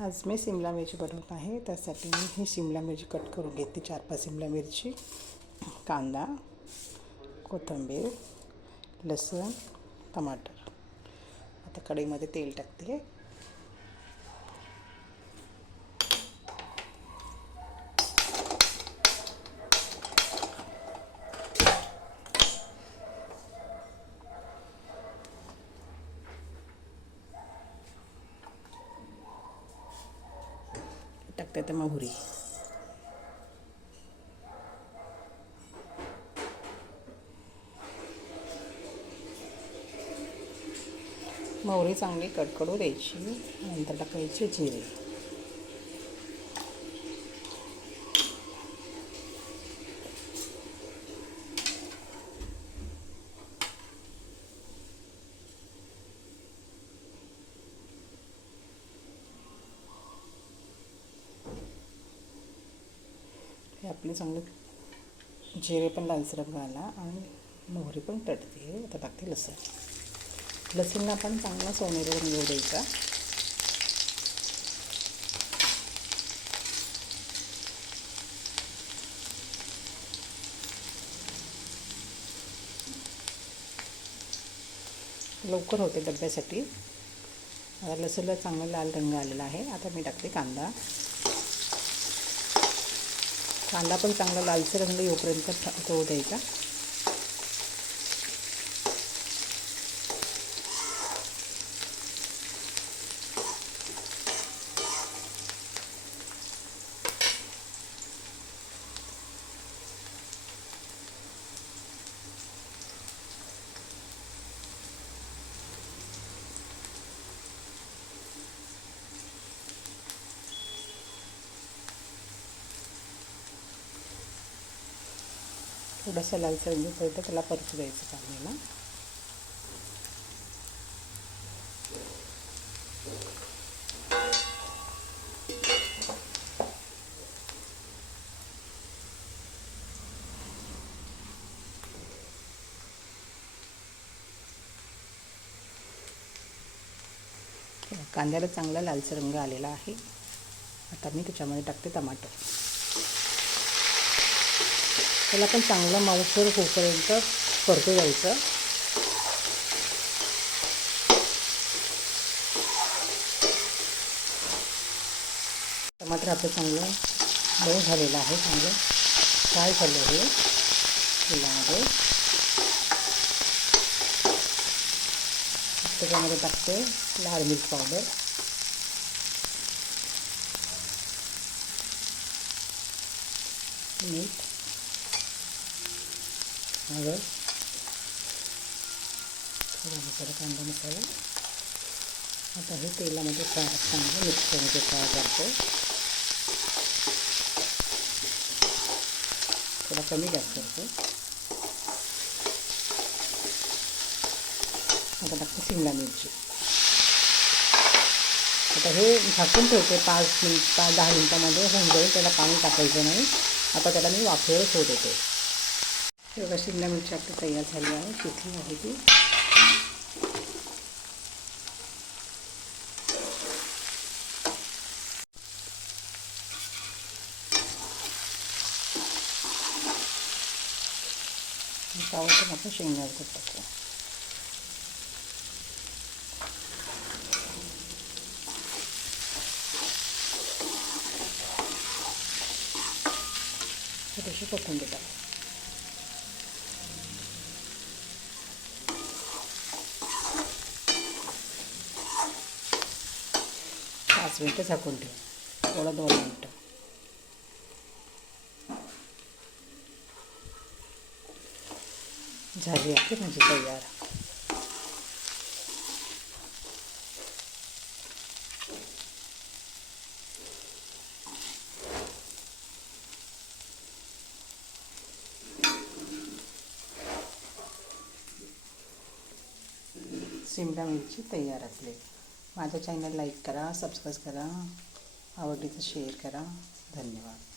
आज मी शिमला मिरची बनवत आहे. त्यासाठी मी ही शिमला मिरची कट करून घेते. चार पाच शिमला मिरची कांदा कोथिंबीर लसूण टमाटर. आता कढईमध्ये तेल टाकते. टाकते ते मोहरी. मोहरी चांगली कटकडू द्यायची नंतर टाकायची जिरे. हे आपले चांगले जिरे पण लालसर घाला आणि मोहरी पण तटते आता टाकते लसूण. लसूणला पण चांगला सोनेरी रंग द्यायचा. लवकर होते डब्यासाठी. आता लसूणला चांगला लाल रंग आलेला आहे. आता मी टाकते कांदा. कांदा पण चांगला लालसर रंग येऊपर्यंत होऊ द्यायचा. थोडासा लालसर रंग त्याला परतू द्यायचं कांद्याला कांद्याला चांगला लालसर रंग आलेला आहे. आता मी त्याच्यामध्ये टाकते टमाटर. त्याला पण चांगलं मांसर होईपर्यंत परतू द्यायचं. टमाटर आपलं चांगलं मऊ झालेलं आहे चांगलं फ्राय झालं आहे. तेलामध्ये त्याच्यामध्ये टाकते लाल मिर्च पावडर. मीठ. हळद थोडा मसाला कांदा मसाला आता हे तेलामध्ये फ्राय चांगलं मिक्स करून ते फ्राय करतो थोडा कमी गॅस करतो आता टाकते शिमला मिरची आता हे झाकून ठेवते पाच मिनिट पाच दहा मिनटामध्ये होऊन जाईल त्याला पाणी टाकायचं नाही आता त्याला मी वाफेवर शोधते बघा शिमला मिरची आपली तयार झाली आहे शिजली आहे ती. त्यावर आपण शेंगदाणे टाकतो थोडीशी कोथिंबीर टाकतो पाच मिनटं झाकून ठेवा. थोडं दोन मिनटं. झाली आपली भाजी तयार. शिमला मिरची तयार असली माझ्या चॅनल लाईक करा सबस्क्राईब करा आवडली तर शेअर करा. धन्यवाद.